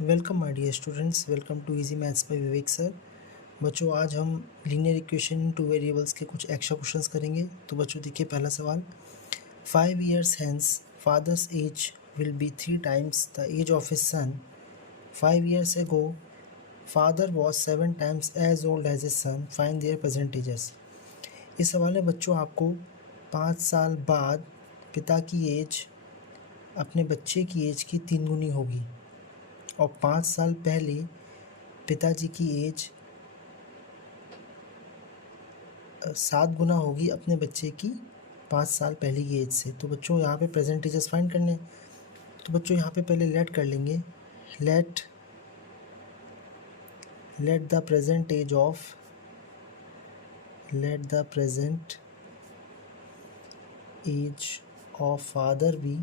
Welcome my dear students, welcome to easy maths by Vivek sir. बच्चों, आज हम linear equation in two variables के कुछ एक्स्ट्रा क्वेश्चंस करेंगे। तो बच्चों देखिए, पहला सवाल, 5 years hence father's age will be 3 times the age of his son. 5 years ago father was 7 times as old as his son. Find their percentages. इस सवाल में बच्चों आपको 5 साल बाद पिता की एज अपने बच्चे की एज की 3 गुनी होगी और 5 साल पहले पिताजी की एज 7 गुना होगी अपने बच्चे की 5 साल पहले की एज से। तो बच्चों यहाँ पे प्रेजेंटेजेस फाइंड करने हैं। तो बच्चों यहाँ पे पहले लेट कर लेंगे। Let the present age of father be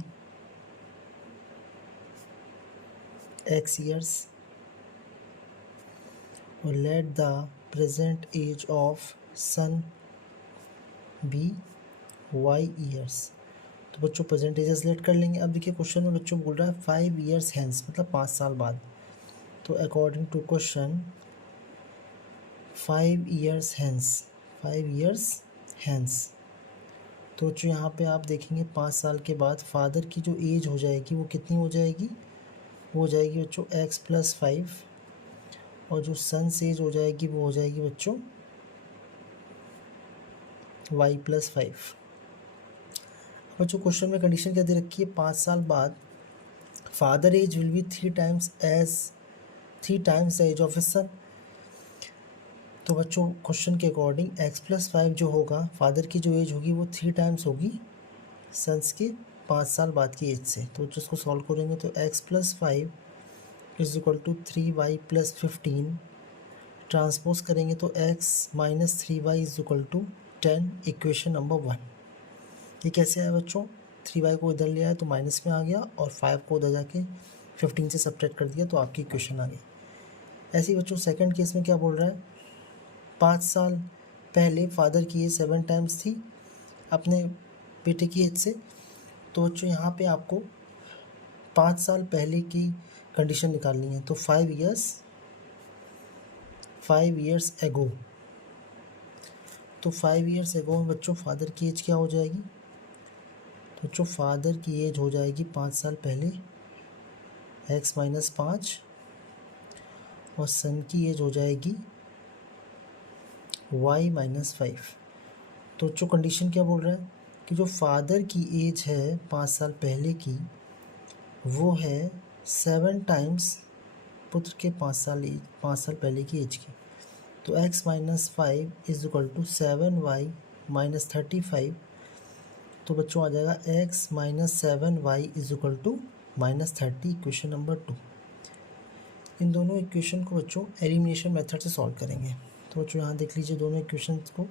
x years और let the present age of son be y years। तो बच्चों परसेंटेजेस लेट कर लेंगे। अब देखिए क्वेश्चन में बच्चों बोल रहा है 5 years hence, मतलब 5 साल बाद। तो according to question 5 years hence, तो बच्चों यहाँ पे आप देखेंगे 5 साल के बाद फादर की जो एज हो जाएगी वो कितनी हो जाएगी, वो हो जाएगी बच्चों x+5, और जो सन से एज हो जाएगी वो हो जाएगी बच्चों y+5। बच्चों क्वेश्चन में कंडीशन क्या दे रखी है, 5 साल बाद father age will be 3 times the age of his son. तो बच्चों क्वेश्चन के अकॉर्डिंग x+5 जो होगा, फादर की जो एज होगी वो 3 टाइम्स होगी सन्स के 5 साल बाद की एज से। तो बच्चों इसको सॉल्व करेंगे तो x+5 is equal to 3y+15, transpose करेंगे तो x-3y is equal to 10, equation number 1। ये कैसे आया बच्चों, 3y को इधर ले आया तो माइनस में आ गया और 5 को उधर जाके 15 से सब्ट्रैक्ट कर दिया तो आपकी इक्वेशन आ गई। ऐसे ही बच्चों सेकंड केस में क्या बोल रहा है, 5 साल पहले फादर की एज 7 टाइम्स थी अपने बेटे की एज से। तो बच्चों यहाँ पे आपको 5 साल पहले की कंडीशन निकालनी है। तो 5 years ago, तो 5 years ago में बच्चों फादर की एज क्या हो जाएगी, तो बच्चों फादर की एज हो जाएगी 5 साल पहले x-5, और सन की एज हो जाएगी y-5। तो जो कंडीशन क्या बोल रहा है कि जो फादर की एज है 5 साल पहले की वो है 7 टाइम्स पुत्र के 5 साल पहले की एज की। तो x-5 is equal to 7y-35। तो बच्चों आ जाएगा x-7y is equal to -30, equation number 2। इन दोनों इक्वेशन को बच्चों एलिमिनेशन मेथड से सॉल्व करेंगे। तो बच्चों यहाँ देख लीजिए दोनों इक्वेशन को।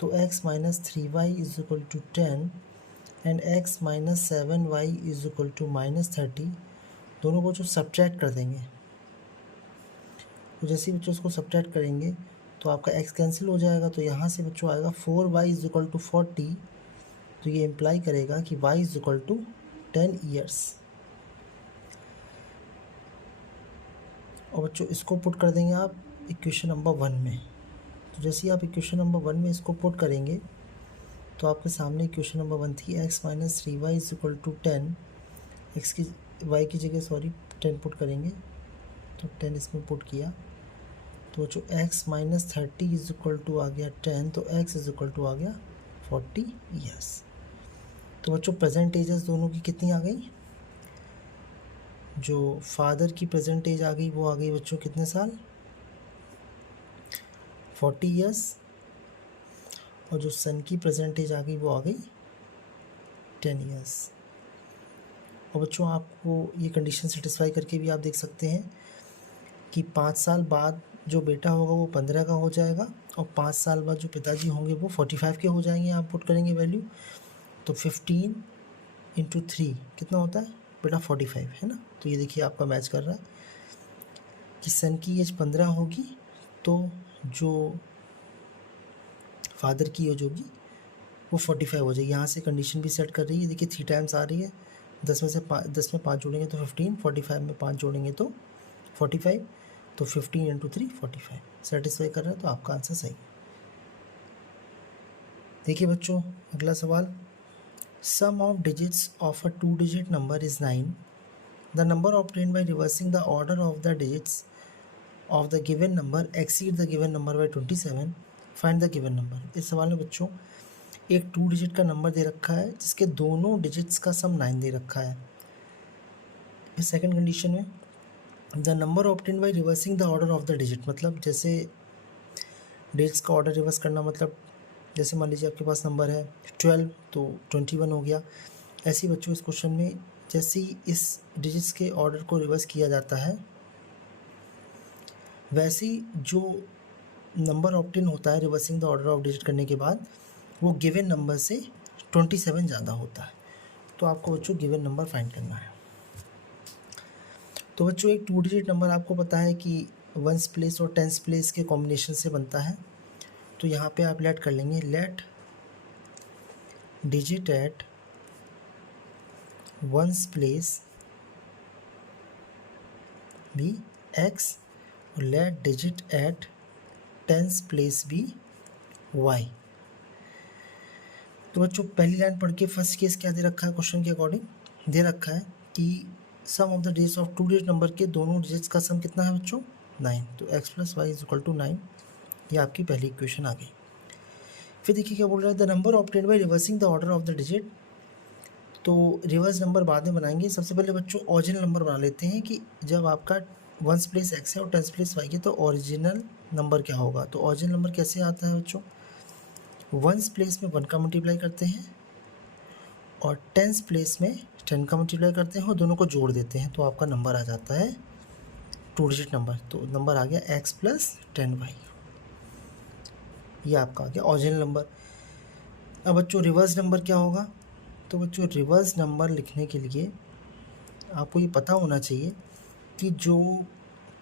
तो x-3y is equal to 10 and x-7y is equal to -30, दोनों को जो सब्ट्रैक्ट कर देंगे। तो जैसे ही बच्चों इसको सब्ट्रैक्ट करेंगे तो आपका x कैंसिल हो जाएगा। तो यहाँ से बच्चों आएगा 4y इज इक्वल टू 40। तो ये इम्प्लाई करेगा कि y is equal to 10 years. और बच्चों इसको पुट कर देंगे आप इक्वेशन नंबर 1 में। तो जैसे ही आप इक्वेशन नंबर 1 में इसको पुट करेंगे तो आपके सामने इक्वेशन नंबर 1 थी x-3y is equal to 10, x की y की जगह 10 पुट करेंगे तो 10 इसमें पुट किया। तो जो x-30 इज इक्वल टू आ गया 10, तो x इज इक्वल टू आ गया 40 ईयर्स। तो बच्चों प्रेजेंट एजेस दोनों की कितनी आ गई, जो फादर की प्रेजेंट एज आ गई वो आ गई बच्चों कितने साल, 40 ईयर्स, और जो सन की प्रेजेंट एज आ गई वो आ गई 10 ईयर्स। और बच्चों आपको ये कंडीशन सेटिस्फाई करके भी आप देख सकते हैं कि 5 साल बाद जो बेटा होगा वो 15 का हो जाएगा और 5 साल बाद जो पिताजी होंगे वो 45 के हो जाएंगे। आप पुट करेंगे वैल्यू तो 15 × 3 कितना होता है बेटा, 45 है ना। तो ये देखिए आपका मैच कर रहा है कि सन की एज 15 होगी तो जो फादर की एज होगी वो 45 हो जाएगी। यहाँ से कंडीशन भी सेट कर रही है, देखिए 3 टाइम्स आ रही है। 10 में 5 जोड़ेंगे तो 15, 45 में 5 जोड़ेंगे तो 45, तो 15 इंटू 3 45 सेटिस्फाई कर रहा है, तो आपका आंसर सही है। देखिए बच्चों अगला सवाल, sum of digits of a 2 digit number is 9, the number obtained by reversing the order of the digits of the given number exceed the given number by 27, find the given number. इस सवाल में बच्चों एक 2 digit का number दे रखा है जिसके दोनों डिजिट्स का सम 9 दे रखा है। इस सेकंड कंडीशन में the number obtained by reversing the order of the digit, मतलब जैसे डिजिट्स का ऑर्डर रिवर्स करना, मतलब जैसे मान लीजिए आपके पास नंबर है 12 तो 21 हो गया। ऐसे ही बच्चों इस क्वेश्चन में जैसे ही इस डिजिट्स के ऑर्डर को रिवर्स किया जाता है, वैसे ही जो नंबर ऑब्टेन होता है reversing the order of digit करने के बाद, वो गिवन नंबर से 27 ज़्यादा होता है। तो आपको बच्चों गिवन नंबर फाइंड करना है। तो बच्चों एक 2 डिजिट नंबर आपको पता है कि वंस प्लेस और टेंस प्लेस के कॉम्बिनेशन से बनता है। तो यहाँ पे आप लेट कर लेंगे, let digit at ones place be x और let digit at tens place be y. तो बच्चों पहली लाइन पढ़ के फर्स्ट केस क्या दे रखा है, क्वेश्चन के अकॉर्डिंग दे रखा है कि sum of the digits of 2 digit number के दोनों डिजिट्स का सम कितना है बच्चों, 9। तो x plus y is equal to 9, ये आपकी पहली इक्वेशन आ गई। फिर देखिए क्या बोल रहा है, the number obtained by reversing the order of the digit. तो रिवर्स नंबर बाद में बनाएंगे, सबसे पहले बच्चों ओरिजिनल नंबर बना लेते हैं कि जब आपका वंस प्लेस एक्स है और टेंस प्लेस वाई है तो ओरिजिनल नंबर क्या होगा। तो ओरिजिनल नंबर कैसे आता है बच्चों, वंस प्लेस में 1 का मल्टीप्लाई करते हैं और टेंस प्लेस में 10 का मल्टीप्लाई करते हैं और दोनों को जोड़ देते हैं, तो आपका नंबर आ जाता है 2 डिजिट नंबर। तो नंबर आ गया x प्लस 10y, ये आपका आ गया ओरिजिनल नंबर। अब बच्चों रिवर्स नंबर क्या होगा, तो बच्चों रिवर्स नंबर लिखने के लिए आपको ये पता होना चाहिए कि जो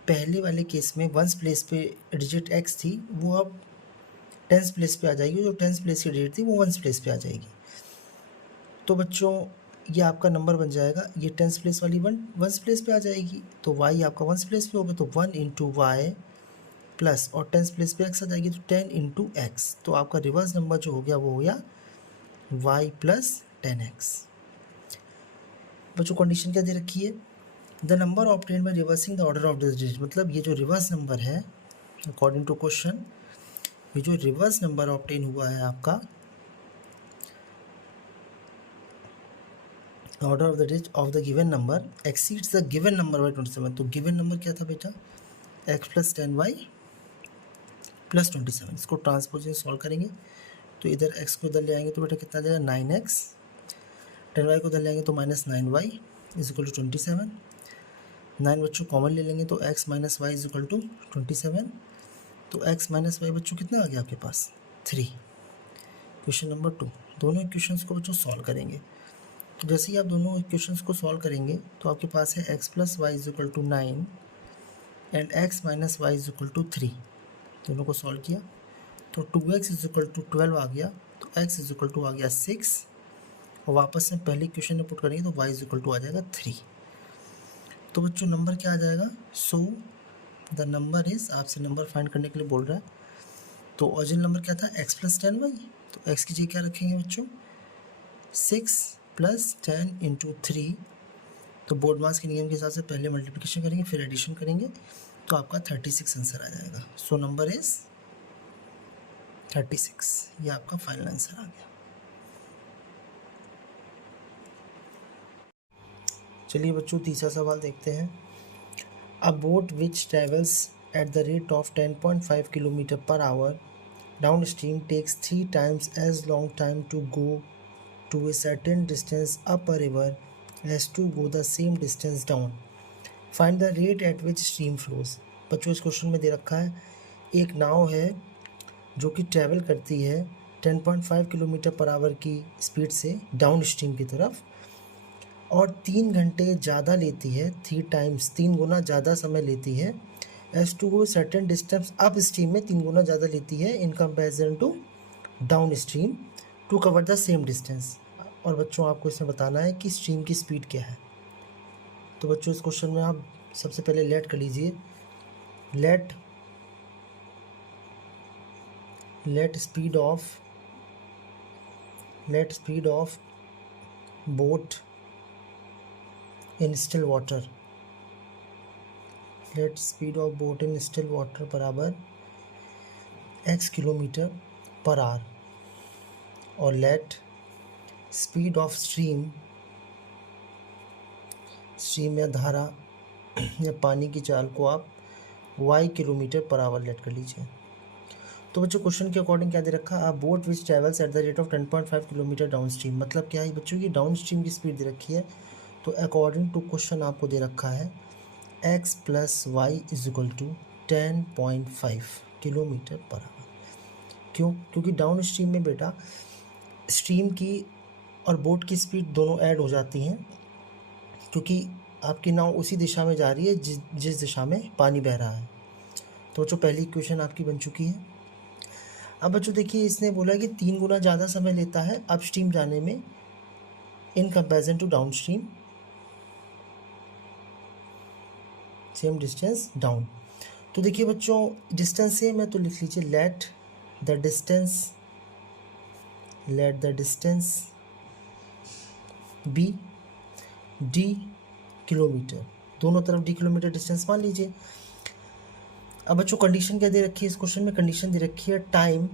पहले वाले केस में वंस प्लेस पे डिजिट x थी वो अब टेंस प्लेस पे आ जाएगी, जो टेंस प्लेस की डिजिट थी वो वंस प्लेस पे आ जाएगी। तो बच्चों ये आपका नंबर बन जाएगा, ये टेंस प्लेस वाली वंस प्लेस पे आ जाएगी, तो y आपका वंस प्लेस पे होगा, तो 1 इंटू वाई प्लस और टेंस प्लेस पे x आ जाएगी, तो 10 इंटू एक्स। तो आपका रिवर्स नंबर जो हो गया वो हो गया y प्लस 10x। बच्चों कंडीशन क्या दे रखी है, the number obtained by reversing the order of the digit, मतलब ये जो रिवर्स नंबर है अकॉर्डिंग टू क्वेश्चन, ये जो रिवर्स नंबर ऑब्टेन हुआ है आपका order of the digit of the given number exceeds the given number by 27। तो गिवन नंबर क्या था बेटा, x प्लस 10y प्लस 27। इसको ट्रांसपोजिशन सॉल्व करेंगे तो इधर x को इधर ले आएंगे तो बेटा कितना आ जाएगा 9x, 10y को इधर ले आएंगे तो minus 9y is equal to 27। 9 बच्चों कॉमन ले लेंगे तो x minus y is equal to 27। तो x माइनस वाई बच्चों कितना आ गया आपके पास 3। क्वेश्चन नंबर 2, दोनों इक्वेशंस को बच्चों सॉल्व करेंगे। तो जैसे ही आप दोनों इक्वेशंस को सॉल्व करेंगे तो आपके पास है x plus y is equal to 9 and x minus y is equal to 3। दोनों को सॉल्व किया तो 2x इज इक्वल टू 12 आ गया, तो x इज इक्वल टू आ गया 6 और वापस में पहले इक्वेशन में पुट करेंगे तो y इज इक्वल टू आ जाएगा 3। तो बच्चों नंबर क्या आ जाएगा, सो द नंबर इज, आपसे नंबर फाइंड करने के लिए बोल रहा है। तो ओरिजिनल नंबर क्या था x प्लस 10y, तो x की जगह क्या रखेंगे बच्चों 6 प्लस 10 इंटू 3। तो बोर्ड मास के नियम के हिसाब से पहले मल्टीप्लिकेशन करेंगे फिर एडिशन करेंगे, तो आपका 36 आंसर आ जाएगा। सो नंबर इज 36, ये आपका फाइनल आंसर आ गया। चलिए बच्चों तीसरा सवाल देखते हैं। A boat which travels at the rate of 10.5 kilometre per hour downstream takes 3 times as long time to go to a certain distance up a river as to go the same distance down. Find the rate at which stream flows. बच्चों इस question में दे रखा है एक नाव है जो कि travel करती है 10.5 किलोमीटर पर आवर की स्पीड से डाउन स्ट्रीम की तरफ और 3 घंटे ज़्यादा लेती है, 3 गुना ज़्यादा समय लेती है as to go certain distance upstream में 3 गुना ज़्यादा लेती है in comparison to downstream to cover the same distance. और बच्चों आपको इसमें बताना है कि स्ट्रीम की स्पीड क्या है। तो बच्चों इस क्वेश्चन में आप सबसे पहले लेट कर लीजिए, let speed of boat in still water, let speed of boat in still water बराबर x किलोमीटर पर आवर, और लेट स्पीड ऑफ स्ट्रीम या धारा या पानी की चाल को आप y kilometre per hour let कर लीजिए। तो बच्चों क्वेश्चन के अकॉर्डिंग क्या दे रखा है, boat which travels at the rate of 10.5 kilometre down stream, मतलब क्या है बच्चों की डाउन स्ट्रीम की स्पीड दे रखी है। तो अकॉर्डिंग टू क्वेश्चन आपको दे रखा है x + y = 10.5 kilometre per our. क्यों? क्योंकि डाउन स्ट्रीम में बेटा स्ट्रीम की और बोट की स्पीड दोनों ऐड हो जाती हैं, क्योंकि आपकी नाव उसी दिशा में जा रही है जिस दिशा में पानी बह रहा है। तो बच्चों पहली इक्वेशन आपकी बन चुकी है। अब बच्चों देखिए इसने बोला कि 3 गुना ज़्यादा समय लेता है अप स्ट्रीम जाने में in comparison to downstream, same distance down. तो देखिए बच्चों डिस्टेंस सेम है तो लिख लीजिए let the distance be D kilometre, दोनों तरफ डी किलोमीटर डिस्टेंस मान लीजिए। अब बच्चों कंडीशन क्या दे रखी है इस क्वेश्चन में, कंडीशन दे रखी है टाइम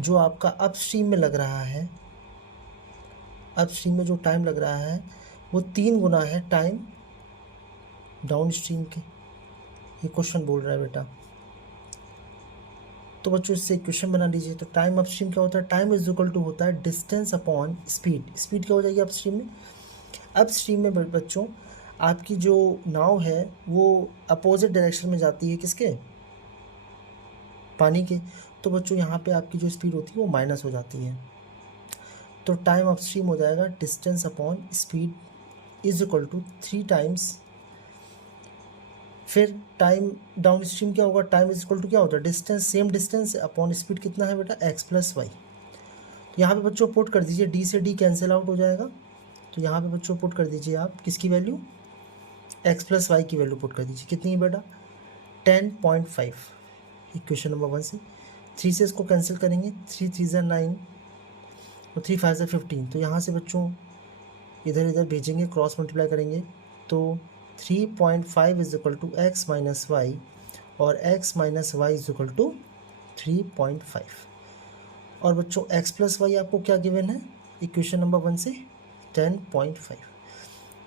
जो आपका अपस्ट्रीम में लग रहा है, अपस्ट्रीम में जो टाइम लग रहा है वो 3 गुना है टाइम डाउन स्ट्रीम के, ये क्वेश्चन बोल रहा है बेटा। तो बच्चों इससे इक्वेशन बना लीजिए। तो टाइम अपस्ट्रीम क्या होता है, टाइम इज इक्वल टू होता है डिस्टेंस अपॉन स्पीड। स्पीड क्या हो जाएगी अपस्ट्रीम में, अपस्ट्रीम में बच्चों आपकी जो नाव है वो अपोजिट डायरेक्शन में जाती है किसके, पानी के। तो बच्चों यहाँ पे आपकी जो स्पीड होती है वो माइनस हो जाती है। तो टाइम अपस्ट्रीम हो जाएगा distance upon speed is equal to 3 times, फिर टाइम डाउन स्ट्रीम क्या होगा, टाइम इज इक्वल टू क्या होता है distance, same distance upon speed कितना है बेटा x + y। तो यहाँ पे बच्चों पुट कर दीजिए, d से d कैंसिल आउट हो जाएगा। तो यहाँ पे बच्चों पुट कर दीजिए आप किसकी वैल्यू, x + y की वैल्यू पुट कर दीजिए, कितनी है बेटा 10.5, इक्वेशन नंबर 1 से। 3 से इसको कैंसिल करेंगे, 3 × 3 = 9 और 3 × 5 = 15। तो यहाँ से बच्चों इधर इधर भेजेंगे, क्रॉस मल्टीप्लाई करेंगे तो 3.5 = x - y और x - y = 3.5। और बच्चों x + y आपको क्या गिवन है इक्वेशन नंबर 1 से 10.5।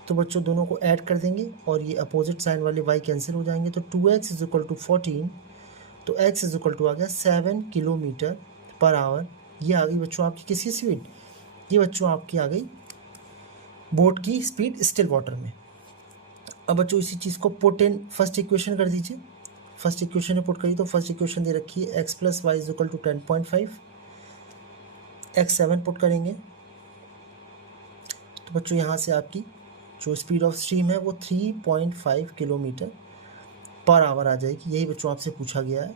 तो बच्चों दोनों को ऐड कर देंगे और ये अपोजिट साइन वाले y कैंसिल हो जाएंगे। तो 2x = 14, तो x = आ गया 7 किलोमीटर पर आवर। ये आ गई बच्चों आपकी किसकी स्पीड, ये बच्चों आपकी आ गई बोट की स्पीड स्टिल वाटर में। अब बच्चों इसी चीज़ को पुट इन फर्स्ट इक्वेशन कर दीजिए, फर्स्ट इक्वेशन में पुट करिए। तो फर्स्ट इक्वेशन दे रखी है x + y = 10.5, x 7 पुट करेंगे। तो बच्चों यहाँ से आपकी जो स्पीड ऑफ स्ट्रीम है वो 3.5 किलोमीटर पर आवर आ जाएगी, यही बच्चों आपसे पूछा गया है।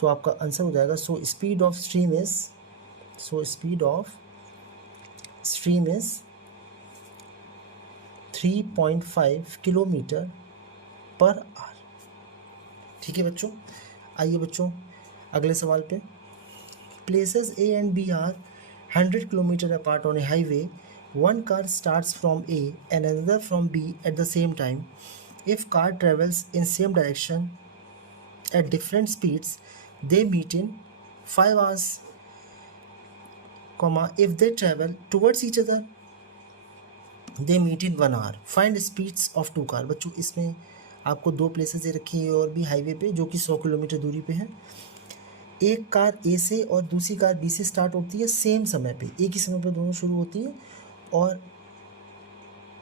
तो आपका आंसर हो जाएगा so speed of stream is 3.5 kilometre per our. ठीक है बच्चों, आइए बच्चों अगले सवाल पे। Places A and B are 100 kilometre apart on A highway, one car starts from A and another from B at the same time. If car travels in same direction at different speeds, they meet in 5 hours, if they travel towards each other they meet in 1 hour. Find speeds of 2 car। बच्चों इसमें आपको 2 places दे रखी है और भी highway पे जो कि 100 किलोमीटर दूरी पे है। एक कार ए से और दूसरी कार बी से स्टार्ट होती है सेम समय पे, एक ही समय पे दोनों शुरू होती हैं।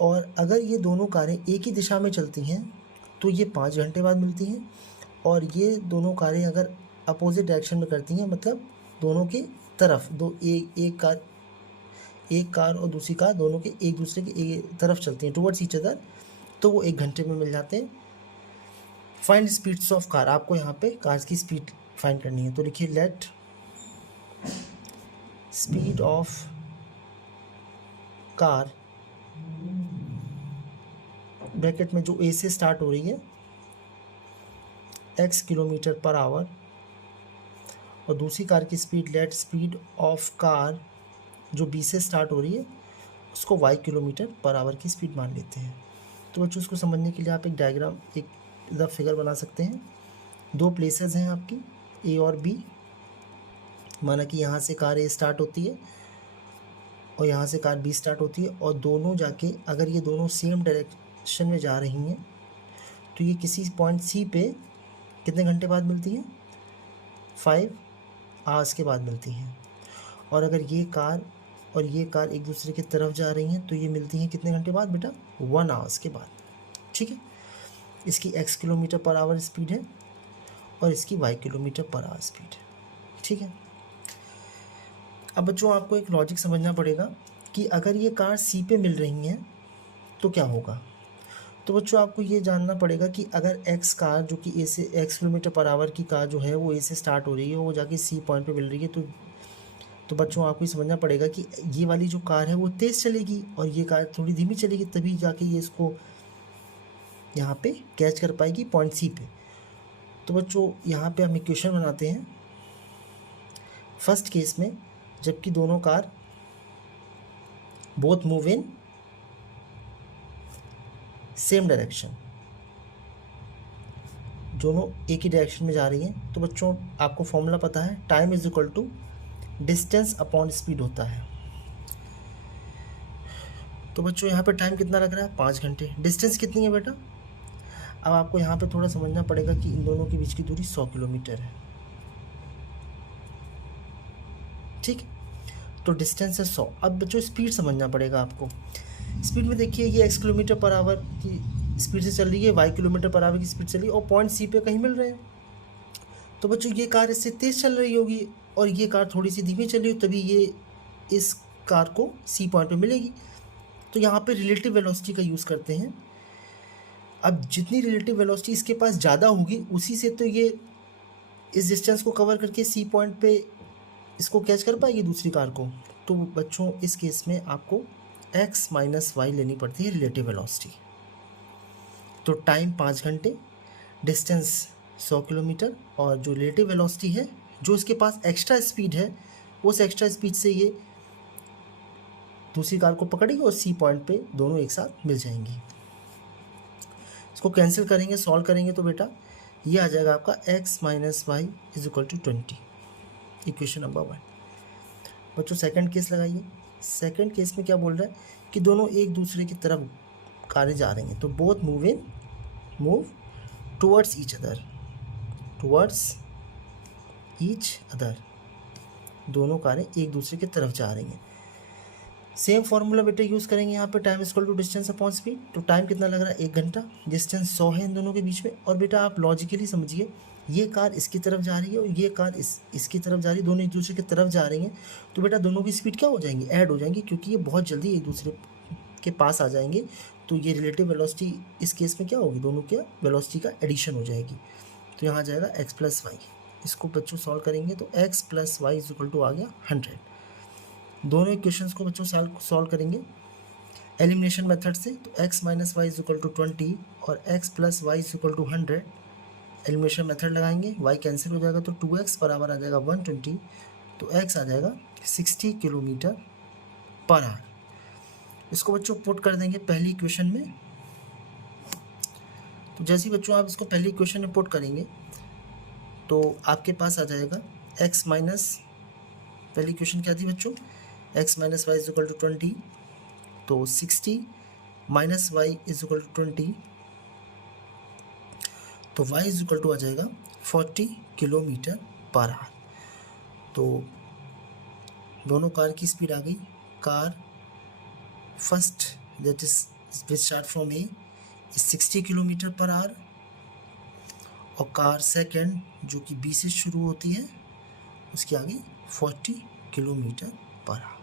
और अगर ये दोनों कारें एक ही दिशा में चलती हैं तो ये 5 घंटे बाद मिलती हैं, और ये दोनों कारें अगर अपोजिट डायरेक्शन में करती हैं, मतलब दोनों की तरफ एक कार और दूसरी कार दोनों के एक दूसरे की तरफ चलती हैं टुवर्ड्स ईच अदर, तो वो 1 घंटे में मिल जाते हैं। फाइंड स्पीड्स ऑफ कार, आपको यहाँ पे कार्स की स्पीड फाइंड करनी है। तो लिखिए late speed of car bracket में जो ए से स्टार्ट हो रही है x किलोमीटर पर आवर, और दूसरी कार की speed, late speed of car जो बी से स्टार्ट हो रही है उसको y किलोमीटर पर आवर की स्पीड मान लेते हैं। तो बच्चों उसको समझने के लिए आप एक डायग्राम, एक इधर फिगर बना सकते हैं। दो प्लेसेस हैं आपकी ए और बी, माना कि यहाँ से कार ए स्टार्ट होती है और यहाँ से कार बी स्टार्ट होती है, और दोनों जाके अगर ये दोनों सेम डायरेक्शन में जा रही हैं तो ये किसी पॉइंट सी पे कितने घंटे बाद मिलती हैं? 5 आवर्स के बाद मिलती हैं। और अगर ये कार और ये कार एक दूसरे की तरफ जा रही हैं तो ये मिलती हैं कितने घंटे बाद बेटा? 1 आवर्स के बाद। ठीक है, इसकी x kilometre per our speed है और इसकी y kilometre per our speed है। ठीक है, अब बच्चों आपको एक लॉजिक समझना पड़ेगा कि अगर ये कार सी पे मिल रही हैं तो क्या होगा। तो बच्चों आपको ये जानना पड़ेगा कि अगर x कार जो कि ए से x किलोमीटर पर आवर की कार जो है वो ए से स्टार्ट हो रही है, वो जाके सी पॉइंट पे मिल रही है, तो बच्चों आपको ये समझना पड़ेगा कि ये वाली जो कार है वो तेज़ चलेगी और ये कार थोड़ी धीमी चलेगी, तभी जाके ये इसको यहाँ पे कैच कर पाएगी पॉइंट सी पे। तो बच्चों यहाँ पे हम इक्वेशन बनाते हैं। फर्स्ट केस में जबकि दोनों car both move in same direction, दोनों एक ही डायरेक्शन में जा रही हैं, तो बच्चों आपको फॉर्मूला पता है, time is equal to distance upon speed होता है। तो बच्चों यहाँ पे टाइम कितना लग रहा है? 5 घंटे। डिस्टेंस कितनी है बेटा? अब आपको यहाँ पे थोड़ा समझना पड़ेगा कि इन दोनों के बीच की दूरी 100 किलोमीटर है। ठीक, तो डिस्टेंस है 100। अब बच्चों स्पीड समझना पड़ेगा आपको। स्पीड में देखिए ये x किलोमीटर पर आवर की स्पीड से चल रही है, y किलोमीटर पर आवर की स्पीड चल रही है और पॉइंट सी पे कहीं मिल रहे हैं। तो बच्चों ये कार इससे तेज़ चल रही होगी और ये कार थोड़ी सी धीमी चल रही हो, तभी ये इस कार को सी पॉइंट पे मिलेगी। तो यहाँ पे रिलेटिव वेलोसिटी का यूज़ करते हैं। अब जितनी रिलेटिव वेलोसिटी इसके पास ज़्यादा होगी उसी से तो ये इस डिस्टेंस को कवर करके सी पॉइंट पे इसको कैच कर पाएगी दूसरी कार को। तो बच्चों इस केस में आपको x माइनस वाई लेनी पड़ती है रिलेटिव वेलोसिटी। तो टाइम 5 घंटे, डिस्टेंस 100 किलोमीटर और जो रिलेटिव वेलोसिटी है, जो इसके पास एक्स्ट्रा स्पीड है, उस एक्स्ट्रा स्पीड से ये दूसरी कार को पकड़ेगी और सी पॉइंट पे दोनों एक साथ मिल जाएंगी। इसको कैंसिल करेंगे, सॉल्व करेंगे तो बेटा ये आ जाएगा आपका x minus y is equal to 20, equation number 1। बच्चों सेकंड केस लगाइए। सेकंड केस में क्या बोल रहा है कि दोनों एक दूसरे की तरफ कारें जा रही हैं, तो both move towards each other, दोनों कारें एक दूसरे की तरफ जा रही हैं। सेम फार्मूला बेटा यूज़ करेंगे यहाँ पे, time equal to distance upon speed. तो टाइम कितना लग रहा है? 1 घंटा। डिस्टेंस 100 है इन दोनों के बीच में। और बेटा आप लॉजिकली समझिए, ये कार इसकी तरफ जा रही है और ये कार इसकी तरफ जा रही है, दोनों एक दूसरे की तरफ जा रही हैं। तो बेटा दोनों की स्पीड क्या हो जाएंगी? ऐड हो जाएंगी, क्योंकि ये बहुत जल्दी एक दूसरे के पास आ जाएंगे। तो ये रिलेटिव वेलोसिटी इस केस में क्या होगी? दोनों क्या वेलोसिटी का एडिशन हो जाएगी। तो यहाँ जाएगा x प्लस वाई। इसको बच्चों सॉल्व करेंगे तो x plus y is equal to आ गया 100। दोनों इक्वेशंस को बच्चों सॉल्व करेंगे एलिमिनेशन मेथड से। तो x minus y is equal to 20 और x plus y is equal to 100। Elimination method लगाएंगे, y कैंसिल हो जाएगा तो 2x बराबर आ जाएगा 120। तो x आ जाएगा 60 किलोमीटर पर आवर। इसको बच्चों पुट कर देंगे पहली इक्वेशन में। तो जैसे ही बच्चों आप इसको पहली इक्वेशन में पुट करेंगे तो आपके पास आ जाएगा x माइनस, पहली इक्वेशन क्या थी बच्चों? x minus y is equal to 20, तो 60 minus y is equal to 20, तो y इज इक्वल टू आ जाएगा 40 किलोमीटर पर आवर। तो दोनों कार की स्पीड आ गई। Car first that is start from A 60 kilometre per hour और कार सेकंड जो कि बी से शुरू होती है उसकी आ गई 40 किलोमीटर पर आवर।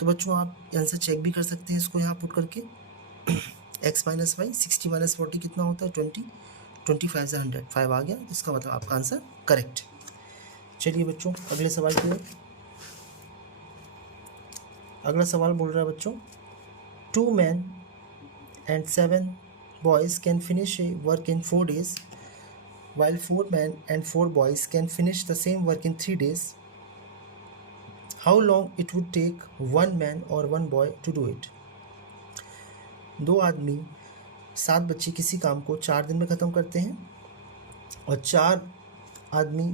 तो बच्चों आप आंसर चेक भी कर सकते हैं इसको यहाँ पुट करके। x माइनस वाई 60 माइनस 40 कितना होता है? 20, 25 से 100, 5 आ गया। इसका मतलब आपका आंसर करेक्ट। चलिए बच्चों अगले सवाल की ओर। अगला सवाल बोल रहा है बच्चों, 2 men and 7 boys can finish a work in 4 days, while 4 men and 4 boys can finish the same work in 3 days, how long it would take one man or one boy to do it? दो आदमी 7 बच्चे किसी काम को 4 दिन में ख़त्म करते हैं और 4 आदमी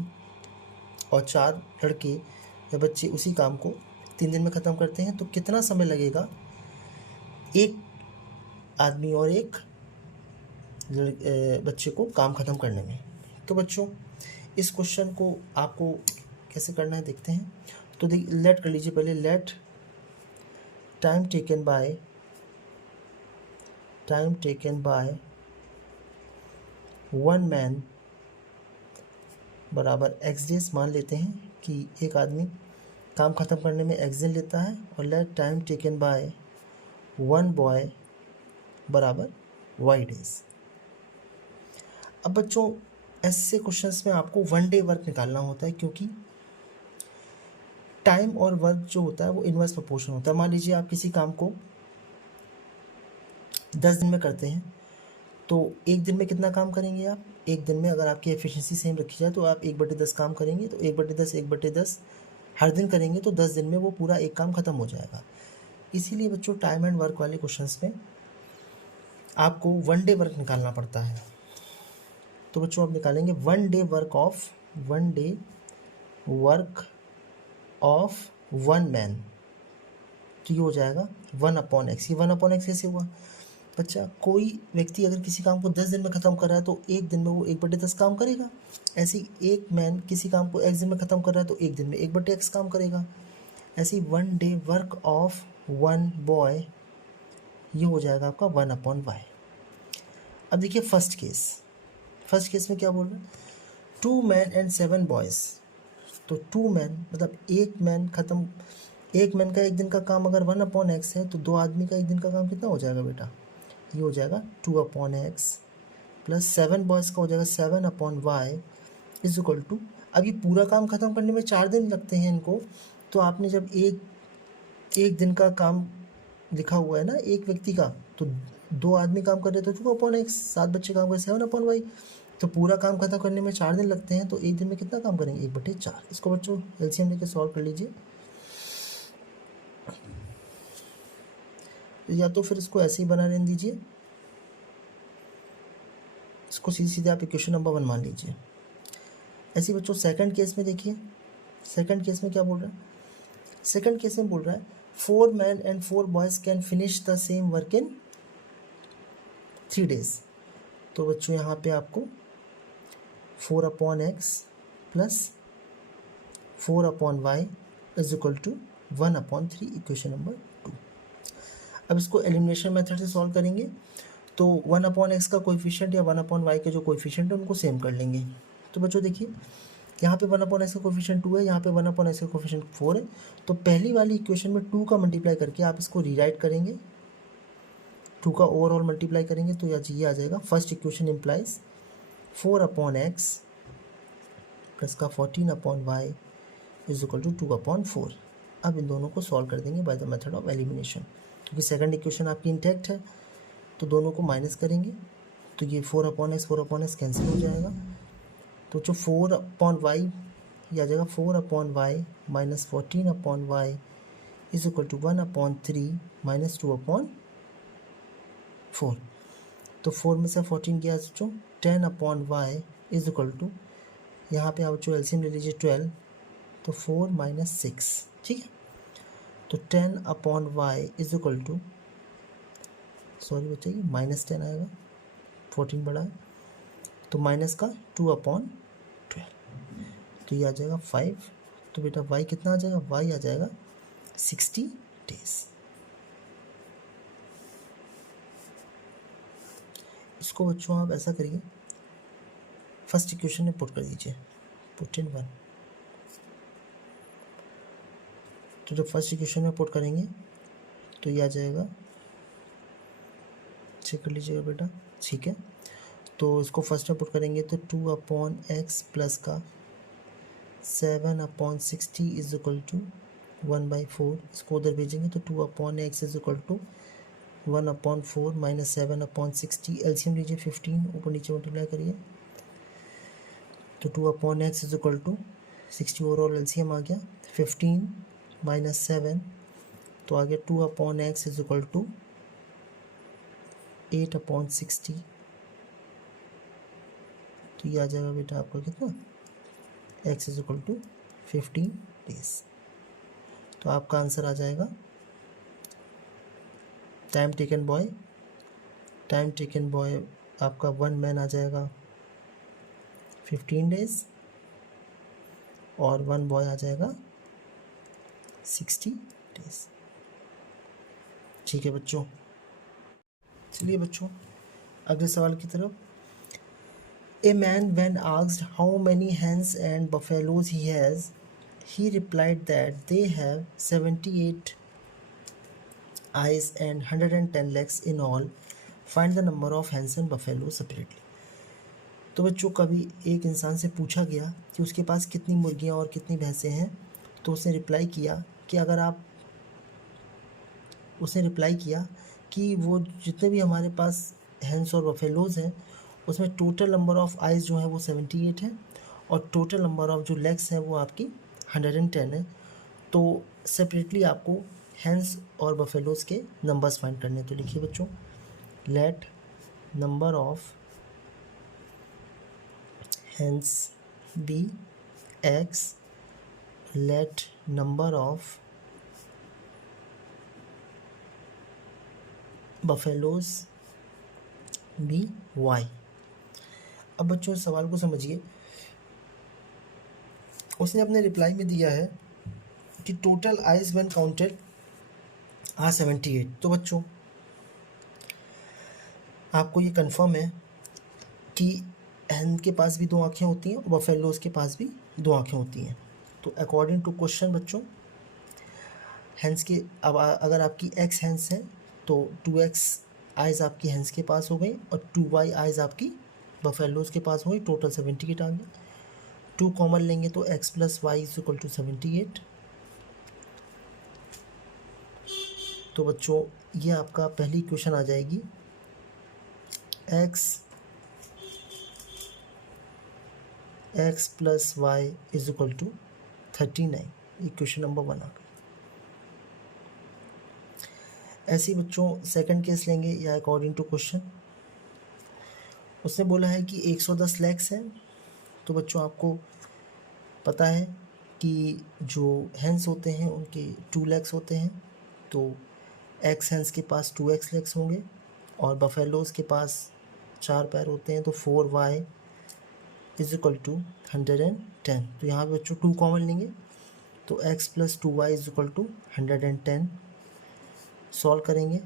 और 4 लड़के या बच्चे उसी काम को 3 दिन में ख़त्म करते हैं, तो कितना समय लगेगा एक आदमी और एक बच्चे को काम ख़त्म करने में? तो बच्चों इस क्वेश्चन को आपको कैसे करना है देखते हैं। तो लेट कर लीजिए पहले, let time taken by one man बराबर एक्स डेज मान लेते हैं कि एक आदमी काम ख़त्म करने में एक्स दिन लेता है, और let time taken by one boy बराबर वाई डेज। अब बच्चों ऐसे क्वेश्चंस में आपको वन डे वर्क निकालना होता है, क्योंकि टाइम और वर्क जो होता है वो इनवर्स प्रोपोर्शन होता है। मान लीजिए आप किसी काम को 10 दिन में करते हैं, तो एक दिन में कितना काम करेंगे आप? एक दिन में अगर आपकी एफिशिएंसी सेम रखी जाए तो आप 1/10 काम करेंगे, तो 1/10 हर दिन करेंगे तो 10 दिन में वो पूरा एक काम ख़त्म हो जाएगा। इसीलिए बच्चों टाइम एंड वर्क वाले क्वेश्चंस में आपको वन डे वर्क निकालना पड़ता है। तो बच्चों आप निकालेंगे one day work of one man, तो ये हो जाएगा 1/x। ये 1/x कैसे हुआ बच्चा? कोई व्यक्ति अगर किसी काम को 10 दिन में ख़त्म कर रहा है तो एक दिन में वो 1/10 काम करेगा। ऐसे ही एक मैन किसी काम को x दिन में ख़त्म कर रहा है तो एक दिन में 1/x काम करेगा। ऐसे ही one day work of one boy, ये हो जाएगा आपका 1/y। अब देखिए फर्स्ट केस में क्या बोल रहे हैं? 2 मैन एंड 7 बॉयज़। तो 2 मैन मतलब एक मैन का एक दिन का काम अगर 1/x है, तो 2 आदमी का एक दिन का काम कितना हो जाएगा बेटा? ये हो जाएगा 2/x प्लस 7 बॉयज़ का हो जाएगा 7/y इज इक्वल टू, अभी पूरा काम ख़त्म करने में 4 दिन लगते हैं इनको, तो आपने जब एक दिन का काम लिखा हुआ है ना एक व्यक्ति का, तो 2 आदमी काम कर रहे हैं तो 2/x, 7 बच्चे काम कर रहे 7/y, तो पूरा काम खत्म करने में 4 दिन लगते हैं, तो एक दिन में कितना काम करेंगे? 1/4। इसको बच्चों एलसीएम लेके सॉल्व कर लीजिए। या तो फिर इसको ऐसे ही बना रहने दीजिए, इसको सीधे आप इक्वेशन नंबर 1 मान लीजिए। ऐसे बच्चों सेकंड केस में देखिए, सेकंड केस में क्या बोल रहा है? सेकंड केस में बोल रहा है 4 man and 4 boys can finish the same work in 3 days। तो बच्चों यहाँ पे आपको 4/x plus 4/y is equal to 1/3 equation number 2। अब इसको एलिमिनेशन मेथड से सॉल्व करेंगे, तो 1/x का कोएफिशिएंट या 1/y के जो कोएफिशिएंट है उनको सेम कर लेंगे। तो बच्चों देखिए यहाँ पे 1/x का कोएफिशिएंट 2 है, यहाँ पे 1/x का कोएफिशिएंट 4 है, तो पहली वाली इक्वेशन में 2 का मल्टीप्लाई करके आप इसको रीराइट करेंगे, 2 का ओवरऑल मल्टीप्लाई करेंगे तो ये आ जाएगा। First equation implies 4/x plus का 14/y इज इक्वल टू 2/4। अब इन दोनों को सॉल्व कर देंगे by the method of elimination, क्योंकि सेकंड इक्वेशन आपकी इंटैक्ट है, तो दोनों को माइनस करेंगे तो ये 4/x कैंसिल हो जाएगा। तो जो 4/y ये आ जाएगा 4/y minus 14/y is equal to 1/3 minus 2/4। तो 4 में से 14 गया जो 10/y इज इक्वल टू, यहाँ पे आप जो एलसीएम ले लीजिए 12, तो 4 माइनस 6, ठीक है। तो 10/y is equal to, sorry बच्चे ये -10 आएगा, 14 बड़ा है तो माइनस का 2/12, तो ये आ जाएगा 5। तो बेटा y कितना आ जाएगा? y आ जाएगा 60 days। इसको बच्चों आप ऐसा करिए, फर्स्ट इक्वेशन में पुट कर दीजिए, पुट इन 1। तो जब फर्स्ट इक्वेशन में पुट करेंगे तो ये आ जाएगा, चेक कर लीजिएगा बेटा, ठीक है। तो इसको फर्स्ट में पुट करेंगे तो 2/x प्लस का 7/60 इज इक्वल टू 1/4। इसको उधर भेजेंगे तो 2/x is equal to 1/4 minus 7/60, LCM लीजिए 15, ऊपर नीचे मल्टीप्लाई करिए तो 2/x is equal to 60, overall LCM आ गया 15 माइनस 7, तो आ गया 2/x इज इक्वल टू 8/60, तो ये आ जाएगा बेटा आपका कितना, x is equal to 15 days. तो आपका आंसर आ जाएगा टाइम टेकन बॉय आपका 1 मैन आ जाएगा 15 डेज और 1 बॉय आ जाएगा 60 डेज। ठीक है बच्चों, चलिए बच्चों अगले सवाल की तरफ। A man when asked how many hens and buffaloes he has, he replied that they have 78 eyes and 110 legs in all. Find the number of hens and buffaloes separately. तो बच्चों कभी एक इंसान से पूछा गया कि उसके पास कितनी मुर्गियाँ और कितनी भैंसें हैं, तो उसने रिप्लाई किया कि वो जितने भी हमारे पास हैंस और बफेलोज़ हैं उसमें टोटल नंबर ऑफ़ आइज़ जो है वो 78 है और टोटल नंबर ऑफ़ जो लेग्स हैं वो आपकी 110 है। तो सेपरेटली आपको हैंस और बफेलोज़ के नंबर्स फाइंड करने हैं। तो लिखिए बच्चों, let number of hens be x, let number of buffaloes be y। अब बच्चों सवाल को समझिए, उसने अपने रिप्लाई में दिया है कि total eyes when counted are 78। तो बच्चों आपको ये कंफर्म है कि हैन के पास भी 2 आँखें होती हैं और बफेलोज़ के पास भी 2 आँखें होती हैं। तो अकॉर्डिंग टू क्वेश्चन बच्चों हैंस के अब अगर आपकी x हैंस है तो 2x आइज़ आपकी हैंस के पास हो गई और 2y आइज़ आपकी बफेलोज़ के पास हो गई, टोटल 78 आ गया। 2 कॉमन लेंगे तो x plus y is equal to 78। तो बच्चों ये आपका पहली इक्वेशन आ जाएगी, x plus y is equal to 39, equation number 1 आ गई। ऐसे ही बच्चों सेकंड केस लेंगे या अकॉर्डिंग टू क्वेश्चन उसने बोला है कि 110 लेग्स हैं। तो बच्चों आपको पता है कि जो हैंस होते हैं उनके 2 लेग्स होते हैं, तो एक्स हैंस के पास 2x लेग्स होंगे और बफेलोज़ के पास 4 पैर होते हैं, तो 4y इज इक्वल टू 110। तो यहाँ पे बच्चों 2 कॉमन लेंगे तो x plus 2y is equal to 110। Solve करेंगे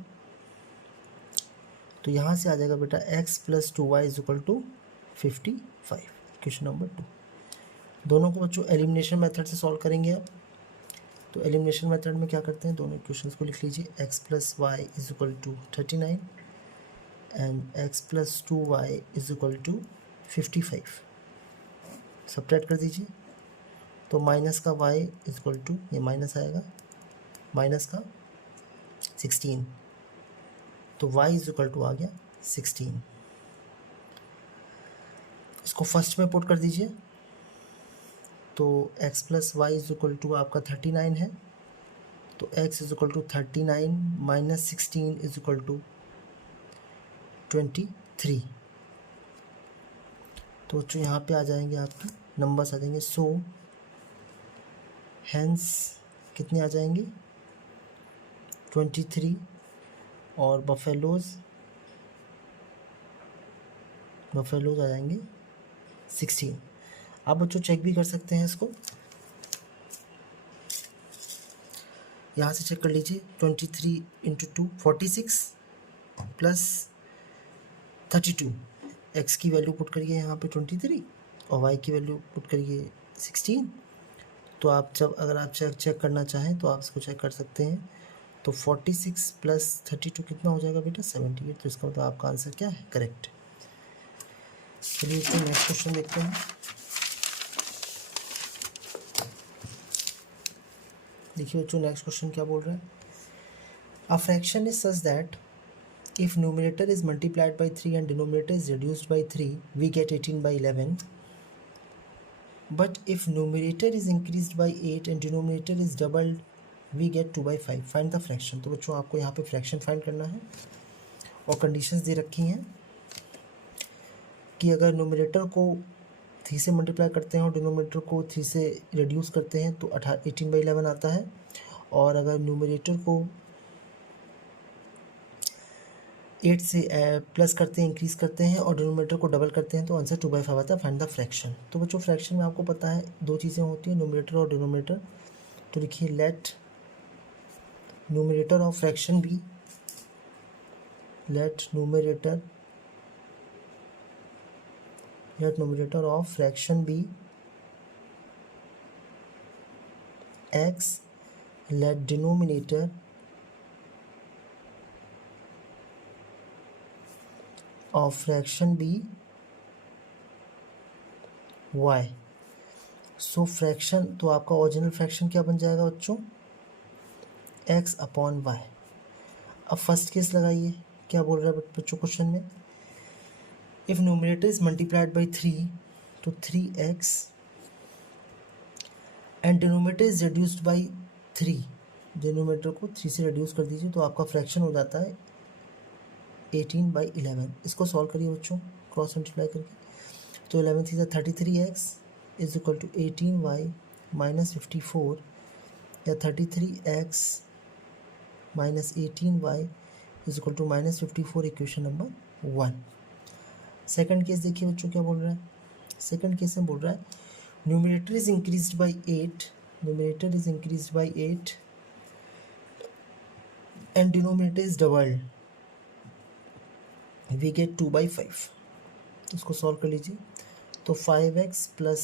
तो यहाँ से आ जाएगा बेटा x plus 2y is equal to 55, question number 2। दोनों को बच्चों एलिमिनेशन मेथड से सॉल्व करेंगे अब। तो एलिमिनेशन मेथड में क्या करते हैं, दोनों इक्वेशंस को लिख लीजिए, x plus y is equal to 39 and x plus 2y is equal to 55। Subtract कर दीजिए तो माइनस का y इज इक्वल टू, ये माइनस आएगा, माइनस का 16, तो y इज इक्वल टू आ गया 16। इसको फर्स्ट में पुट कर दीजिए तो x plus y is equal to आपका 39 है, तो x is equal to 39 minus 16 is equal to 23। तो बच्चों यहाँ पे आ जाएंगे आपके नंबर्स आ जाएंगे। सो हैंस कितने आ जाएंगे 23 और बफेलोज़ आ जाएंगे 16। आप बच्चों चेक भी कर सकते हैं इसको, यहाँ से चेक कर लीजिए 23 इंटू 2 46 प्लस 32, x की वैल्यू पुट करिए यहाँ पे 23 और y की वैल्यू पुट करिए 16। तो आप अगर आप चेक करना चाहें तो आप इसको चेक कर सकते हैं। तो 46 प्लस 32 कितना हो जाएगा बेटा 78। तो इसका मतलब आपका आंसर क्या है, करेक्ट। चलिए इसको नेक्स्ट क्वेश्चन देखते हैं। देखिए बच्चों नेक्स्ट क्वेश्चन क्या बोल रहा है। A fraction is such that if numerator is multiplied by 3 and denominator is reduced by 3, we get 18 by 11. But if numerator is increased by 8 and denominator is doubled, we get 2 by 5. Find the fraction. तो बच्चों आपको यहाँ पे fraction find करना है और conditions दे रखी हैं कि अगर नोमिनेटर को 3 से मल्टीप्लाई करते हैं और डिनोमिनेटर को 3 से रिड्यूस करते हैं तो 18 बाई 11 आता है, और अगर न्यूमरेटर को 8 से प्लस करते हैं, इंक्रीज़ करते हैं और डिनोमिनेटर को डबल करते हैं तो आंसर 2 बाई 5 आता है. Find the fraction. तो बच्चों फ्रैक्शन में आपको पता है दो चीज़ें होती हैं, न्यूमरेटर और डिनोमिनेटर. तो लिखिए let numerator of fraction be, let numerator of fraction be x, let denominator of fraction be y. So fraction तो आपका ओरिजिनल फ्रैक्शन क्या बन जाएगा बच्चों, x अपॉन y. अब फर्स्ट केस लगाइए, क्या बोल रहा है बच्चों क्वेश्चन में, if numerator is multiplied by 3 तो 3x and denominator is reduced by 3, denominator को 3 से रिड्यूस कर दीजिए तो आपका फ्रैक्शन हो जाता है 18 by 11. इसको सॉल्व करिए बच्चों क्रॉस मल्टीप्लाई करके. तो 11 थी 33x is equal to 18y minus 54 या 33x minus 18y is equal to minus 54, equation number 1. Second case देखिए बच्चों क्या बोल रहा है. सेकंड केस में बोल रहा है numerator is increased by 8, numerator is increased by 8 and denominator is doubled, we get 2 by 5. इसको सॉल्व कर लीजिए. तो 5x plus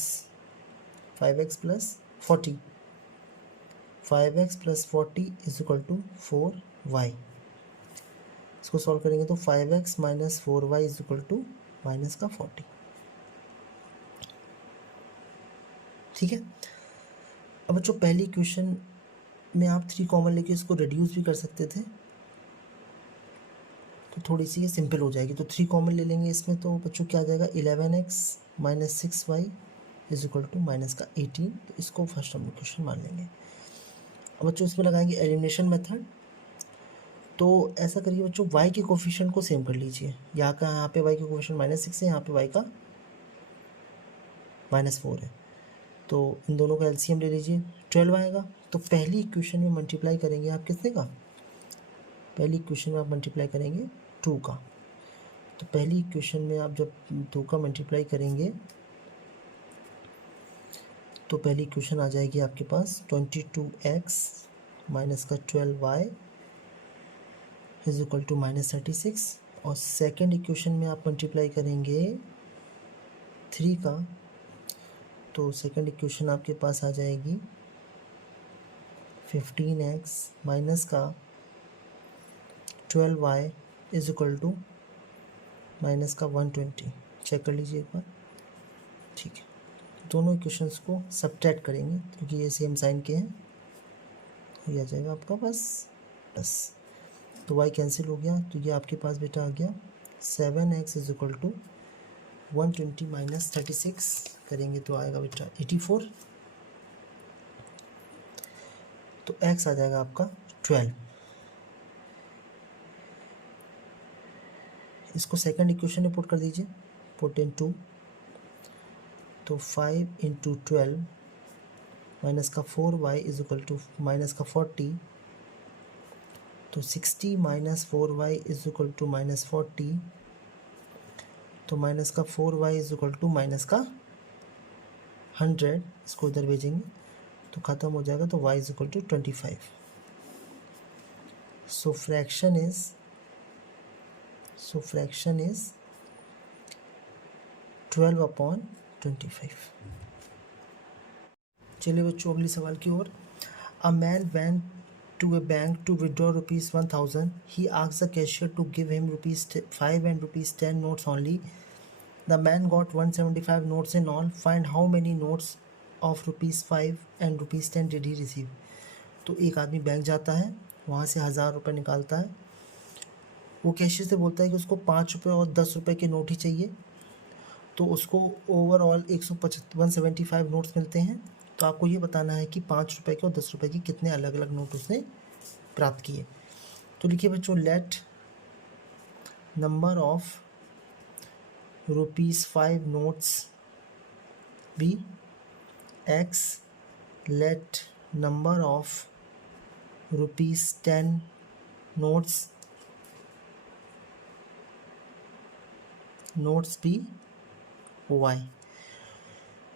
40, 5x plus 40 is equal to 4y. इसको सॉल्व करेंगे तो 5x minus 4y is equal to minus का 40. ठीक है. अब बच्चों पहली इक्वेशन में आप 3 कॉमन लेके इसको रिड्यूस भी कर सकते थे तो थोड़ी सी ये सिंपल हो जाएगी. तो 3 कॉमन ले लेंगे इसमें तो बच्चों क्या आ जाएगा 11x minus 6y is equal to minus का 18. तो इसको फर्स्ट हम इक्वेशन मान लेंगे. अब बच्चों इसमें लगाएंगे एलिमिनेशन मेथड. तो ऐसा करिए बच्चों y के कोफिशिएंट को सेम कर लीजिए. यहाँ पे y के कोफिशिएंट -6 है, यहाँ पे y का -4 है. तो इन दोनों का एलसीएम ले लीजिए, 12 आएगा. तो पहली इक्वेशन में मल्टीप्लाई करेंगे आप कितने का, पहली इक्वेशन में आप मल्टीप्लाई करेंगे 2 का. तो पहली इक्वेशन में आप जब 2 का मल्टीप्लाई करेंगे तो पहली इक्वेशन आ जाएगी आपके पास 22x माइनस का 12y is equal to minus 36. और सेकेंड इक्वेशन में आप मल्टीप्लाई करेंगे 3 का. तो सेकेंड इक्वेशन आपके पास आ जाएगी 15x माइनस का 12y is equal to minus का 120. चेक कर लीजिए एक बार. ठीक है. दोनों इक्वेशंस को सब्ट्रैक्ट करेंगे क्योंकि ये सेम साइन के हैं. ये आ जाएगा आपका पास प्लस, तो y कैंसिल हो गया. तो ये आपके पास बेटा आ गया 7x is equal to 120 minus 36 करेंगे तो आएगा बेटा 84. तो x आ जाएगा आपका 12. इसको सेकंड इक्वेशन में पुट कर दीजिए, पुट इन 2. तो 5 इंटू 12 माइनस का 4y is equal to minus का 40. तो 60 minus 4y is equal to minus 40. तो माइनस का 4y is equal to minus का 100. इसको इधर भेजेंगे तो ख़त्म हो जाएगा. तो y is equal to 25. So fraction is 12 upon 25. चलिए बच्चों अगली सवाल की ओर. A man went to a bank to withdraw rupees 1000. He asked the cashier to give him rupees 5 and rupees 10 notes only. The man got 175 notes in all. Find how many notes of rupees 5 and rupees 10 did he receive. तो एक आदमी bank जाता है, वहाँ से 1000 रुपये निकालता है वो कैशियर से बोलता है कि उसको 5 रुपये और 10 रुपये के नोट ही चाहिए, तो उसको ओवरऑल 175 नोट्स मिलते हैं। तो आपको ये बताना है कि 5 रुपये के और 10 रुपये के कितने अलग अलग नोट उसने प्राप्त किए। तो लिखिए बच्चों, let number of ₹5 notes be x, let number of ₹10 notes be y।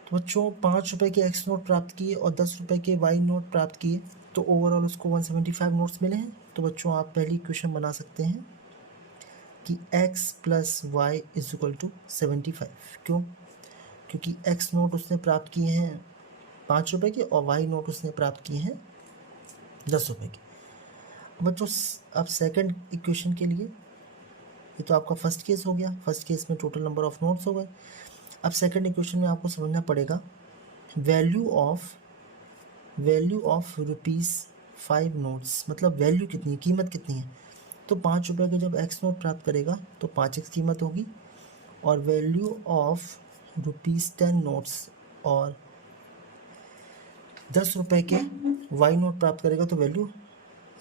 तो बच्चों 5 रुपये के x नोट प्राप्त किए और 10 रुपये के y नोट प्राप्त किए, तो ओवरऑल उसको 175 नोट्स मिले हैं। तो बच्चों आप पहली इक्वेशन बना सकते हैं कि x + y = 75। क्यों? क्योंकि x नोट उसने प्राप्त किए हैं 5 रुपये के और y नोट उसने प्राप्त किए हैं 10 रुपये के। बच्चों अब सेकंड इक्वेशन के लिए, ये तो आपका फर्स्ट केस हो गया, फर्स्ट केस में टोटल नंबर ऑफ नोट्स हो गए। अब सेकंड इक्वेशन में आपको समझना पड़ेगा वैल्यू ऑफ ₹5 नोट्स, मतलब वैल्यू कितनी है, कीमत कितनी है। तो 5 रुपये के जब x नोट प्राप्त करेगा तो 5x कीमत होगी, और वैल्यू ऑफ ₹10 नोट्स और 10 रुपये के y नोट प्राप्त करेगा तो वैल्यू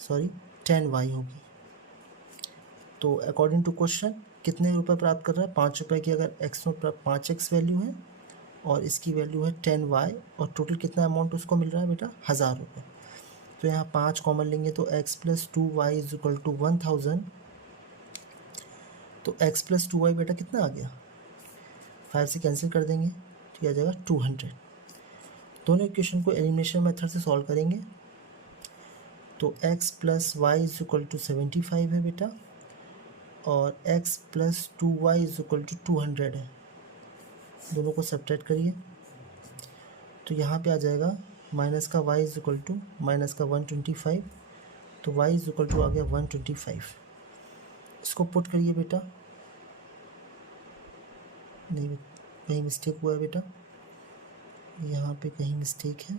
10y होगी। तो अकॉर्डिंग टू क्वेश्चन कितने रुपए प्राप्त कर रहा है? 5 रुपये की अगर x नोट प्राप्त 5x वैल्यू है और इसकी वैल्यू है 10y, और टोटल कितना अमाउंट उसको मिल रहा है बेटा? 1000 रुपये। तो यहाँ 5 कॉमन लेंगे तो x + 2y = 1000। तो x + 2y बेटा कितना आ गया? 5 से कैंसिल कर देंगे तो आ जाएगा 200। दोनों इक्वेशन को एलिमिनेशन मेथड से सॉल्व करेंगे तो x + y = 75 है बेटा, और x + 2y = 200 है। दोनों को सब्ट्रैक्ट करिए तो यहाँ पे आ जाएगा माइनस का y = माइनस का 125, तो y = आ गया 125। इसको पुट करिए बेटा, नहीं कहीं मिस्टेक हुआ है बेटा, यहाँ पे कहीं मिस्टेक है।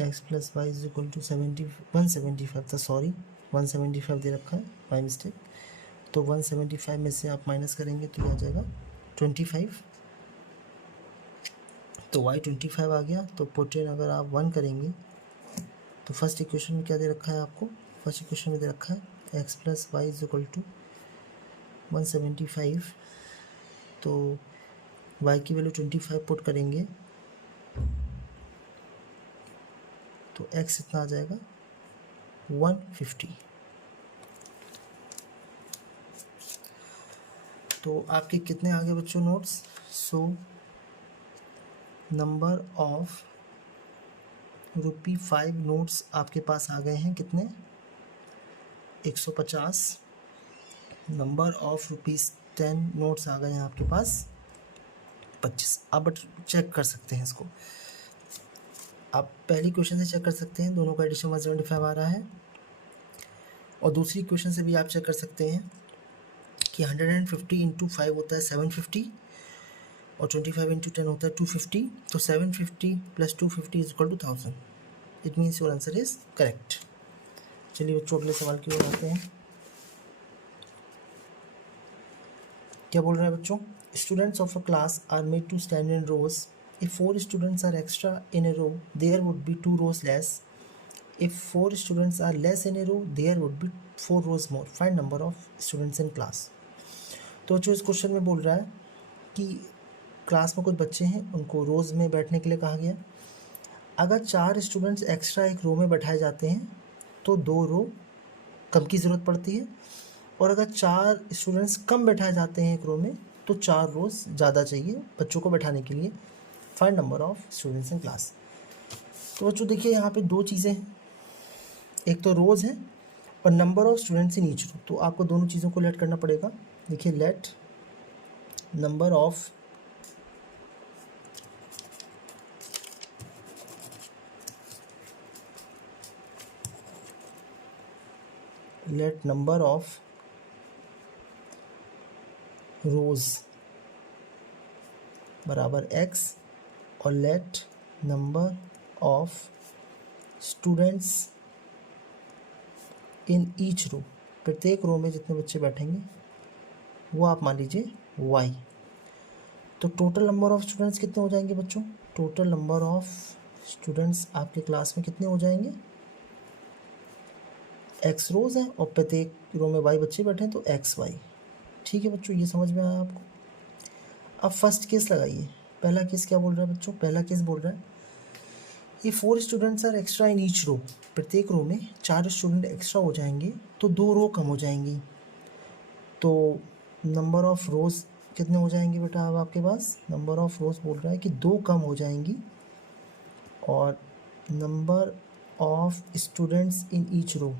x + y = 175 था, सॉरी 175 दे रखा है, बाय मिस्टेक। तो 175 में से आप माइनस करेंगे तो ये आ जाएगा 25, तो y 25 आ गया। तो पुट इन अगर आप 1 करेंगे तो फर्स्ट इक्वेशन में क्या दे रखा है आपको? फर्स्ट इक्वेशन में दे रखा है x + y = 175, तो y की वैल्यू 25 पुट करेंगे तो x इतना आ जाएगा 150। तो आपके कितने आ गए बच्चों notes? So number of ₹5 notes आपके पास आ गए हैं कितने? 150। नंबर ऑफ ₹10 नोट्स आ गए हैं आपके पास 25। आप बट चेक कर सकते हैं इसको, आप पहली क्वेश्चन से चेक कर सकते हैं, दोनों का एडिशन 175 आ रहा है। और दूसरी क्वेश्चन से भी आप चेक कर सकते हैं कि 150 × 5 होता है 750, और 25 × 10 होता है 250। तो 750 + 250 = 1000। It means your answer is correct. चलिए बच्चों अगले सवाल की ओर आते हैं। क्या बोल रहा है बच्चों? Students of a class are made to stand in rows. If 4 students are extra in a row there would be 2 rows less. If 4 students are less in a row there would be 4 rows more. Find number of students in class. तो बच्चों इस question में बोल रहा है कि class में कुछ बच्चे हैं, उनको रोज़ में बैठने के लिए कहा गया। अगर 4 स्टूडेंट्स एक्स्ट्रा एक रो में बैठाए जाते हैं तो 2 रो कम की ज़रूरत पड़ती है, और अगर 4 स्टूडेंट्स कम बैठाए जाते हैं एक रो में तो 4 रोज़ ज़्यादा चाहिए बच्चों को बैठाने के लिए। Find number of students in class. तो बच्चों देखिए यहाँ पे 2 चीज़ें हैं, एक तो रोज़ है और number of students in each row. तो आपको दोनों चीज़ों को लेट करना पड़ेगा। देखिए लेट नंबर ऑफ रोज बराबर x, और let number of students in each row, प्रत्येक रो में जितने बच्चे बैठेंगे वो आप मान लीजिए y। तो टोटल नंबर ऑफ़ स्टूडेंट्स कितने हो जाएंगे बच्चों? टोटल नंबर ऑफ़ स्टूडेंट्स आपके क्लास में कितने हो जाएंगे? x रोज़ हैं और प्रत्येक रो में y बच्चे बैठे हैं तो xy। ठीक है बच्चों, ये समझ में आया आपको? अब फर्स्ट केस लगाइए। पहला केस क्या बोल रहा है बच्चों? पहला केस बोल रहा है ये 4 students are extra in each row, प्रत्येक रो में 4 स्टूडेंट एक्स्ट्रा हो जाएंगे तो 2 रो कम हो जाएंगी। तो नंबर ऑफ़ रोज़ कितने हो जाएंगे बेटा? अब आपके पास नंबर ऑफ़ रोज़ बोल रहा है कि 2 कम हो जाएंगी, और number of students in each row,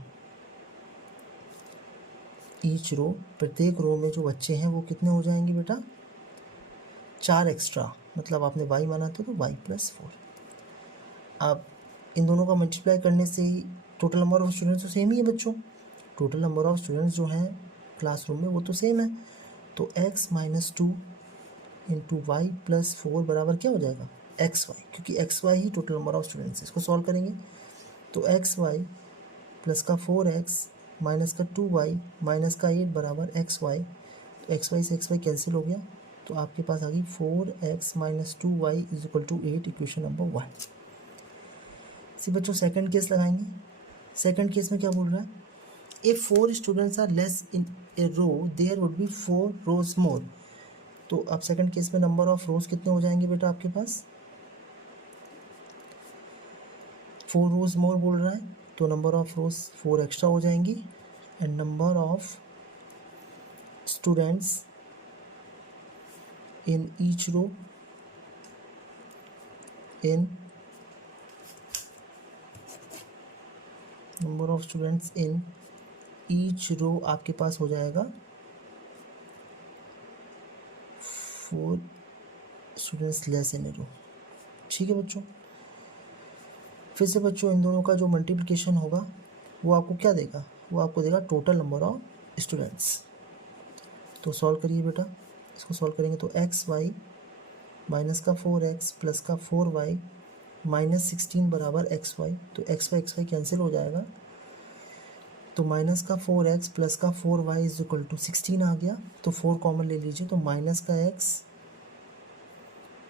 each row प्रत्येक रो में जो बच्चे हैं वो कितने हो जाएंगे बेटा? 4 एक्स्ट्रा, मतलब आपने y माना था तो y+4। अब इन दोनों का मल्टीप्लाई करने से ही टोटल नंबर ऑफ स्टूडेंट्स तो सेम ही है बच्चों। टोटल नंबर ऑफ स्टूडेंट्स जो हैं क्लासरूम में वो तो सेम है। तो x - 2 इंटू y+4 बराबर क्या हो जाएगा? xy, क्योंकि xy he total number of students है। इसको सॉल्व करेंगे तो xy प्लस का 4x माइनस का 2y माइनस का 8 बराबर xy। तो xy से xy कैंसिल हो गया, तो आपके पास आ गई 4x - 2y = 8, इक्वेशन नंबर 1। सी बच्चों सेकंड केस लगाएंगे। सेकंड केस में क्या बोल रहा है? If 4 students are less in a row there would be 4 rows more. तो अब सेकंड केस में नंबर ऑफ रोज कितने हो जाएंगे बेटा आपके पास? 4 रोज मोर बोल रहा है, तो नंबर ऑफ रोज 4 एक्स्ट्रा हो जाएंगी, and number of students in each row, in number of students in each row आपके पास हो जाएगा 4 स्टूडेंट्स लेस इन ए रो। ठीक है बच्चों, फिर से बच्चों इन दोनों का जो मल्टीप्लिकेशन होगा वो आपको क्या देगा? वो आपको देगा टोटल नंबर ऑफ स्टूडेंट्स। तो सॉल्व करिए बेटा, इसको सॉल्व करेंगे तो xy माइनस का 4x प्लस का 4y माइनस 16 बराबर xy। तो xy कैंसिल हो जाएगा, तो माइनस का 4x प्लस का 4y = 16 आ गया। तो 4 कॉमन ले लीजिए, तो माइनस का x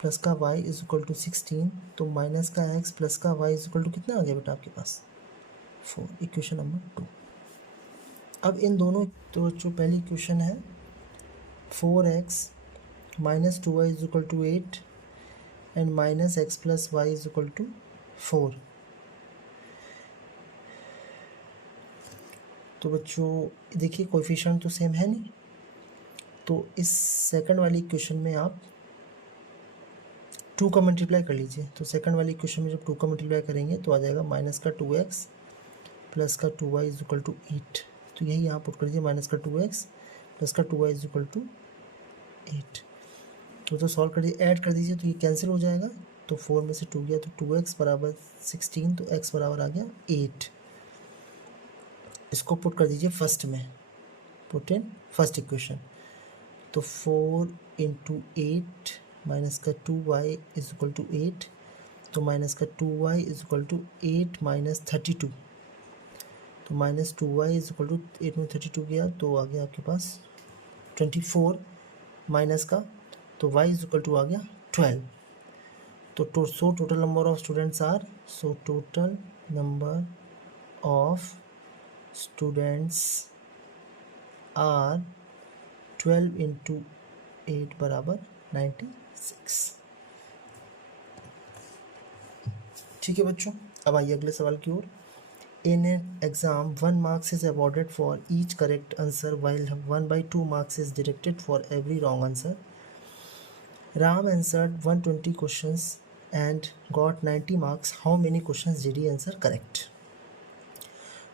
प्लस का y = 16, तो माइनस का x प्लस का y = कितना आ गया बेटा आपके पास? 4, इक्वेशन नंबर 2। अब इन दोनों, तो जो पहली इक्वेशन है 4x - 2y = 8 and minus x plus y = 4। तो बच्चों देखिए कोएफिशिएंट तो सेम है नहीं, तो इस सेकंड वाली इक्वेशन में आप 2 का मल्टीप्लाई कर लीजिए। तो सेकंड वाली इक्वेशन में जब 2 का मल्टीप्लाई करेंगे तो आ जाएगा माइनस का 2x प्लस का 2y = 8। तो यही यहाँ पुट कर दीजिए, माइनस का 2x प्लस का 2y = 8। तो सॉल्व कर दीजिए, ऐड कर दीजिए तो ये कैंसिल हो जाएगा। तो 4 में से 2 गया तो 2x बराबर 16, तो x बराबर आ गया 8। इसको पुट कर दीजिए फर्स्ट में, पुट इन फर्स्ट इक्वेशन। तो 4 × 8 माइनस का 2y = 8, तो माइनस का 2y = 8 माइनस 32, तो माइनस 2y = 8 में 32 गया तो आ गया आपके पास 24 माइनस का, तो y = आ गया 12। तो total number of students are, so total number of students are 12 × 8 बराबर 96। ठीक है बच्चों, अब आइए अगले सवाल की ओर। In an exam, 1 marks is awarded for each correct answer while 1/2 marks is deducted for every wrong answer. Ram answered 120 questions and got 90 marks. How many questions did he answer correct?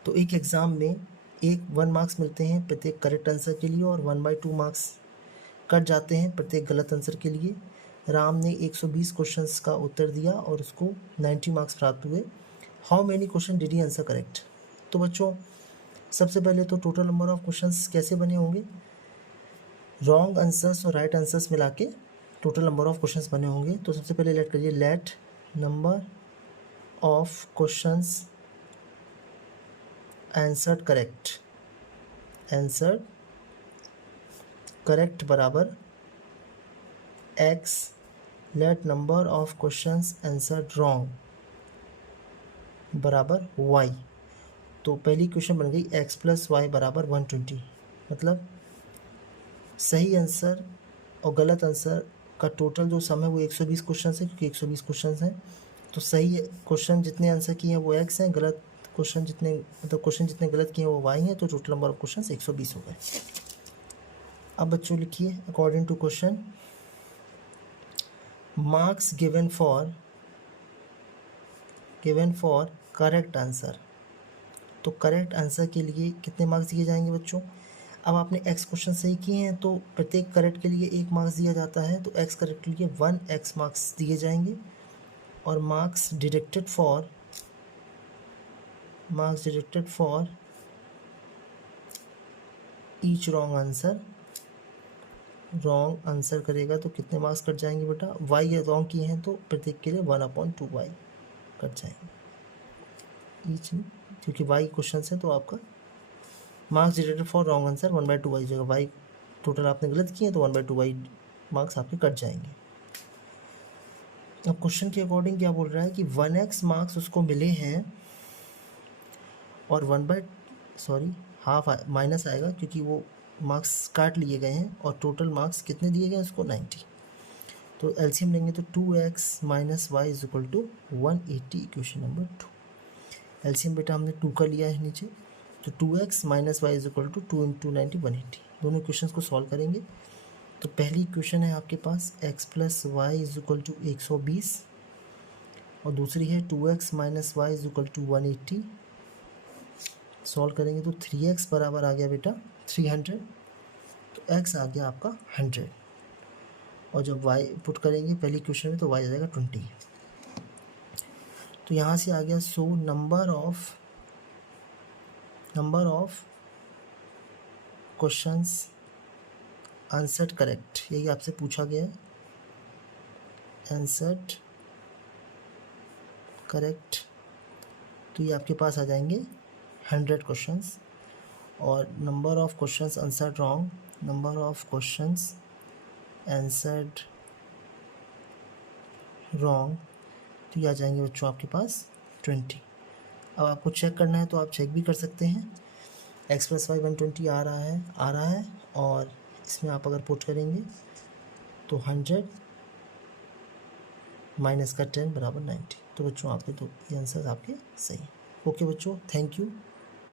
तो एक exam में 1 marks मिलते हैं प्रत्येक correct answer के लिए और 1/2 marks cut जाते हैं प्रत्येक गलत आंसर के लिए। राम ने 120 क्वेश्चंस का उत्तर दिया और उसको 90 मार्क्स प्राप्त हुए। How many question did he answer correct? तो बच्चों सबसे पहले तो टोटल नंबर ऑफ क्वेश्चंस कैसे बने होंगे? रॉन्ग आंसर्स और राइट आंसर्स मिला के टोटल नंबर ऑफ क्वेश्चंस बने होंगे। तो सबसे पहले लेट करिए, late number of questions answered correct बराबर x, late number of questions answered wrong बराबर y। तो पहली क्वेश्चन बन गई x प्लस वाई बराबर 120, मतलब सही आंसर और गलत आंसर का टोटल जो सम है वो 120 क्वेश्चन है, क्योंकि 120 क्वेश्चन हैं। तो सही क्वेश्चन जितने आंसर किए हैं वो x हैं, गलत क्वेश्चन जितने क्वेश्चन जितने गलत किए हैं वो y हैं, तो टोटल नंबर ऑफ क्वेश्चन 120 हो गए। अब बच्चों लिखिए according to question, marks given for correct answer. तो करेक्ट आंसर के लिए कितने मार्क्स दिए जाएंगे बच्चों? अब आपने x क्वेश्चन सही किए हैं तो प्रत्येक करेक्ट के लिए 1 मार्क्स दिया जाता है, तो x करेक्ट के लिए 1x मार्क्स दिए जाएंगे। और marks deducted for each wrong answer करेगा तो कितने मार्क्स कट जाएंगे बेटा? y रॉन्ग किए हैं तो प्रत्येक के लिए 1/2y कट जाएंगे ईच, क्योंकि y क्वेश्चन है तो आपका marks deducted for wrong answer 1/2y जगह y टोटल आपने गलत किए तो 1/2y मार्क्स आपके कट जाएंगे। अब क्वेश्चन के अकॉर्डिंग क्या बोल रहा है कि 1x मार्क्स उसको मिले हैं और हाफ माइनस आएगा क्योंकि वो मार्क्स काट लिए गए हैं, और टोटल मार्क्स कितने दिए गए हैं उसको 90। तो एलसीएम लेंगे तो 2x minus y is equal to 180, equation number 2। LCM बेटा हमने 2 का लिया है नीचे, तो 2x minus y is equal to 2 into 90 180। दोनों इक्वेशन को सॉल्व करेंगे तो पहली इक्वेशन है आपके पास x plus y is equal to 120, और दूसरी है 2x minus y is equal to 180। Solve करेंगे तो 3x बराबर आ गया बेटा 300, तो x आ गया आपका 100, और जब y पुट करेंगे पहली क्वेश्चन में तो y आ जाएगा 20। तो यहाँ से आ गया so number of questions answered correct, यही आपसे पूछा गया है, आंसर्ड करेक्ट। तो ये आपके पास आ जाएंगे 100 क्वेश्चंस, और number of questions answered wrong तो ये आ जाएंगे बच्चों आपके पास 20। अब आपको चेक करना है तो आप चेक भी कर सकते हैं, x प्लस वाई 120 आ रहा है, और इसमें आप अगर पुट करेंगे तो 100 माइनस का 10 बराबर 90। तो बच्चों आपके तो ये आंसर आपके सही। ओके बच्चों, थैंक यू।